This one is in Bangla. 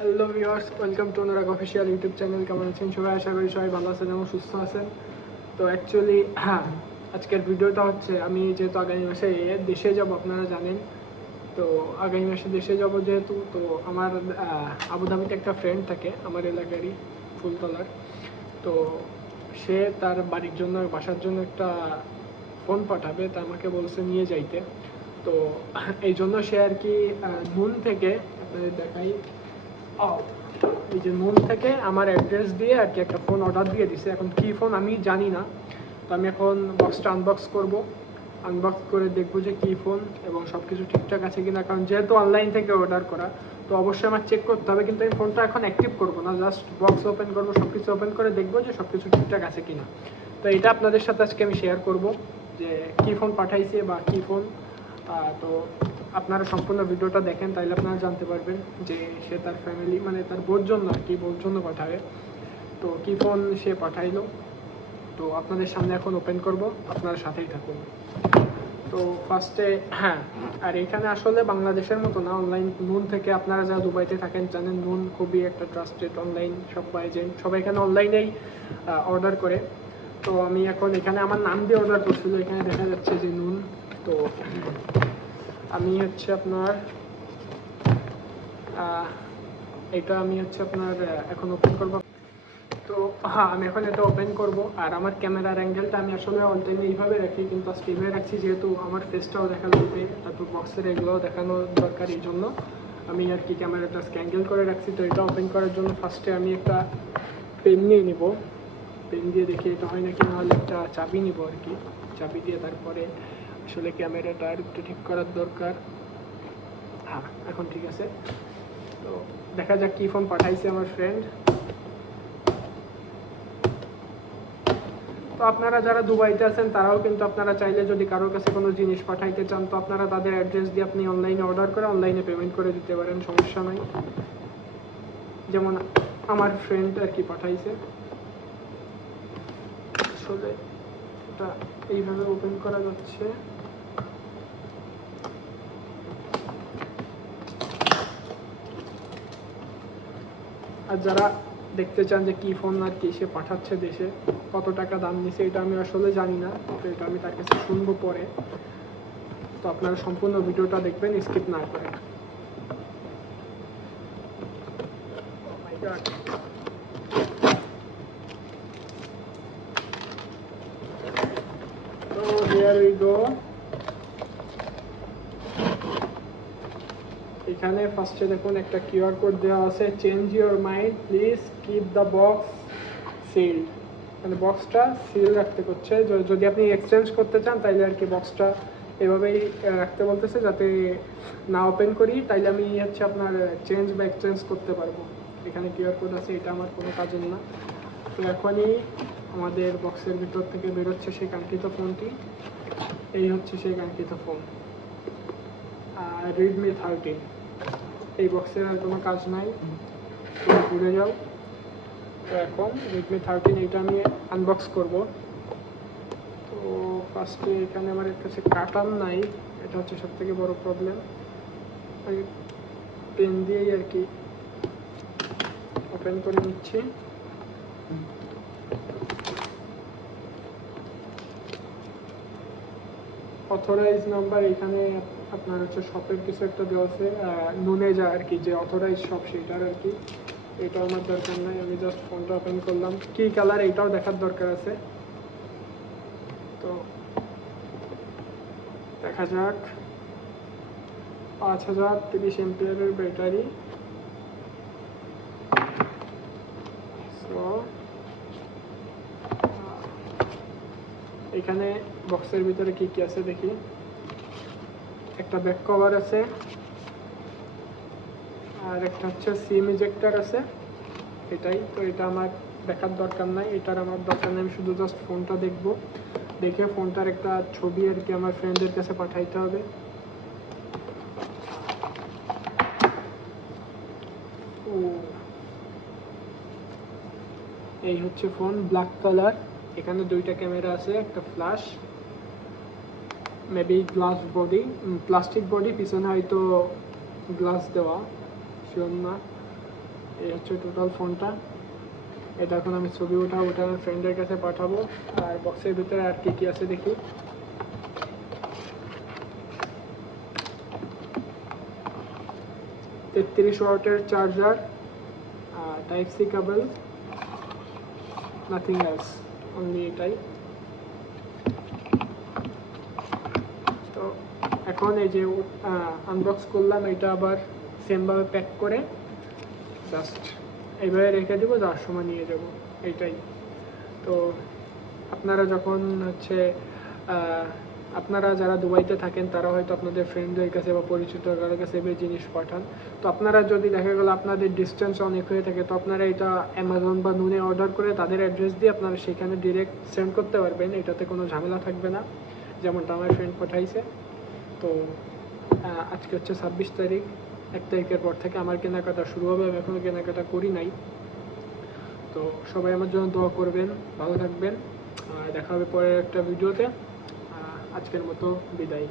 Hello viewers welcome to Anurag official YouTube channel কেমন আছেন? সবাই আশা করি সবাই ভালো আছেন এবং সুস্থ আছেন। তো অ্যাকচুয়ালি হ্যাঁ আজকের ভিডিওটা হচ্ছে, আমি যেহেতু আগামী মাসে দেশে যাব, আপনারা জানেন। তো আগামী মাসে দেশে যাব যেহেতু, তো আমার আবুধাবিতে একটা ফ্রেন্ড থাকে, আমার এলাকারই ফুলতলার। তো সে তার বাড়ির জন্য, বাসার জন্য একটা ফোন পাঠাবে, তা আমাকে বলছে নিয়ে যাইতে। তো এই জন্য সে আর কি নুন থেকে আপনাদের দেখাই। এই যে নুন থেকে আমার অ্যাড্রেস দিয়ে আর কি একটা ফোন অর্ডার দিয়ে দিছে। এখন কী ফোন আমি জানি না। তো আমি এখন বক্সটা আনবক্স করব। আনবক্স করে দেখব যে কী ফোন এবং সব কিছু ঠিকঠাক আছে কিনা। কারণ যেহেতু অনলাইন থেকে অর্ডার করা, তো অবশ্যই আমার চেক করতে হবে। কিন্তু আমি ফোনটা এখন অ্যাক্টিভ করব না। জাস্ট বক্স ওপেন করব সব কিছু ওপেন করে দেখব যে সব কিছু ঠিকঠাক আছে কিনা। তো এটা আপনাদের সাথে আজকে আমি শেয়ার করব যে কী ফোন পাঠাইছে বা কী ফোন তো আপনারা সম্পূর্ণ ভিডিওটা দেখেন, তাইলে আপনারা জানতে পারবেন যে সে তার ফ্যামিলি মানে তার বোর জন্য আর কি বোর জন্য পাঠাবে। তো কী ফোন সে পাঠাইলো? তো আপনাদের সামনে এখন ওপেন করব, আপনারা সাথেই থাকুন। তো ফার্স্টে হ্যাঁ আর এখানে আসলে বাংলাদেশের মতো না অনলাইন নুন থেকে আপনারা যারা দুবাইতে থাকেন জানেন, নুন খুবই একটা ট্রাস্টেড অনলাইন সব এজেন্ট সবাই এখানে অনলাইনেই অর্ডার করে। তো আমি এখন এখানে আমার নাম দিয়ে অর্ডার করছিল এখানে দেখা যাচ্ছে যে নুন, তো আমি হচ্ছে আপনার এটা আমি হচ্ছে আপনার এখন ওপেন করব। তো হ্যাঁ আমি এখন এটা ওপেন করব। আর আমার ক্যামেরার অ্যাঙ্গেলটা আমি আসলে অল এইভাবে রাখি, কিন্তু এইভাবে রাখছি যেহেতু আমার ফেসটাও দেখা লাগবে তারপর বক্সের এগুলোও দেখানো দরকার এই জন্য। আমি আর কি ক্যামেরাটা স্ক্যাঙ্গেল করে রাখছি, তো এটা ওপেন করার জন্য ফার্স্টে আমি একটা পেন নিয়ে নিব। পেন দিয়ে দেখি এটা হয় নাকি নাহলে একটা চাবি নিব আর কি। চাবি দিয়ে তারপরে আসলে ক্যামেরাটা একটু ঠিক করার দরকার। হ্যাঁ এখন ঠিক আছে। তো দেখা যাক কী ফোন পাঠাইছে আমার ফ্রেন্ড তো আপনারা যারা দুবাইতে আছেন, তারাও কিন্তু আপনারা চাইলে যদি কারোর কাছে কোনো জিনিস পাঠাইতে চান, তো আপনারা তাদের অ্যাড্রেস দিয়ে আপনি অনলাইনে অর্ডার করে অনলাইনে পেমেন্ট করে দিতে পারেন, সমস্যা নাই। যেমন আমার ফ্রেন্ড আর কি পাঠাইছে। আসলে এটা এইভাবে ওপেন করা যাচ্ছে। আর যারা দেখতে চান যে কী ফোন আর কি সে পাঠাচ্ছে দেশে, কত টাকা দাম নিছে, এটা আমি আসলে জানি না, তো এটা আমি তার কাছে শুনব পরে। তো আপনারা সম্পূর্ণ ভিডিওটা দেখবেন স্কিপ না করে। এখানে ফার্স্টে দেখুন একটা কিউআর কোড দেওয়া আছে change your mind please keep the box sealed মানে বক্সটা সিল রাখতে করছে যদি আপনি এক্সচেঞ্জ করতে চান, তাইলে আর কি বক্সটা এভাবেই রাখতে বলতেছে, যাতে না ওপেন করি, তাইলে আমি হচ্ছে আপনার চেঞ্জ বা এক্সচেঞ্জ করতে পারব। এখানে কিউআর কোড আছে, এটা আমার কোনো কাজের না। তো এখনই আমাদের বক্সের ভিতর থেকে বেরোচ্ছে সেই কাঙ্ক্ষিত ফোনটি। এই হচ্ছে সেই কাঙ্ক্ষিত ফোন। আর রেডমি থার্টিন এই বক্সের আর কোনো কাজ নাই। ঘুরে যাও। তো এখন রেডমি থার্টিন এটা আমি আনবক্স করব। তো ফার্স্টে এখানে আমার কাছে কাটার নাই। এটা হচ্ছে সব থেকে বড় প্রবলেম পেন দিয়েই আর কি ওপেন করে নিচ্ছি। অথরাইজ নাম্বার এখানে আপনার হচ্ছে শপের কিছু একটা দেওয়া আছে নুনে যা আর কি যে অথরাইজ শপ সেটার আর কি এটা আমার দরকার নাই, আমি জাস্ট ফোনটা ওপেন করলাম। কি কালার এটাও দেখার দরকার আছে। তো দেখা যাক। পাঁচ হাজার তিরিশ এমপিয়ারের ব্যাটারি। এখানে বক্সের ভিতরে কি কি আছে দেখি। একটা ব্যাক কভার আছে। আর একটা হচ্ছে সিম ইজেক্টর আছে। এটাই, তো এটা আমার দেখার দরকার নাই, এটার আমার দরকার নেই, আমি শুধু জাস্ট ফোনটা দেখব। দেখে ফোনটার একটা ছবি আর কি আমার ফ্রেন্ডের কাছে পাঠাইতে হবে। ও। এই হচ্ছে ফোন ব্ল্যাক কালার এখানে দুইটা ক্যামেরা আছে, একটা flash maybe glass body plastic body পিছনে হয়তো গ্লাস দেওয়া শিওর না এই হচ্ছে টোটাল ফোনটা। এটা এখন আমি ছবি উঠাবো, ওটা আমার ফ্রেন্ডের কাছে পাঠাবো। আর বক্সের ভিতরে আর কী কী আছে দেখি। তেত্রিশ ওয়াটের charger type C cable nothing else only এটাই তো এখন এই যে আনবক্স করলাম, এটা আবার সেমভাবে প্যাক করে জাস্ট এইভাবে রেখে দেবো, যাওয়ার সময় নিয়ে যাব, এইটাই। তো আপনারা যখন হচ্ছে আপনারা যারা দুবাইতে থাকেন, তারা হয়তো আপনাদের ফ্রেন্ডদের কাছে বা পরিচিত কারোর কাছে এভাবে জিনিস পাঠান। তো আপনারা যদি দেখা গেলো আপনাদের ডিস্টেন্স অনেক হয়ে থাকে, তো আপনারা এটা অ্যামাজন বা নুনে অর্ডার করে তাদের অ্যাড্রেস দিয়ে আপনারা সেখানে ডিরেক্ট সেন্ড করতে পারবেন, এটাতে কোনো ঝামেলা থাকবে না। যেমনটা আমার ফ্রেন্ড পাঠাইছে। তো আজকে হচ্ছে ছাব্বিশ তারিখ, এক তারিখের পর থেকে আমার কেনাকাটা শুরু হবে, আমি এখনও কেনাকাটা করি নাই। তো সবাই আমার জন্য দোয়া করবেন, ভালো থাকবেন। দেখা হবে পরের একটা ভিডিওতে। আজকের মতো বিদায়।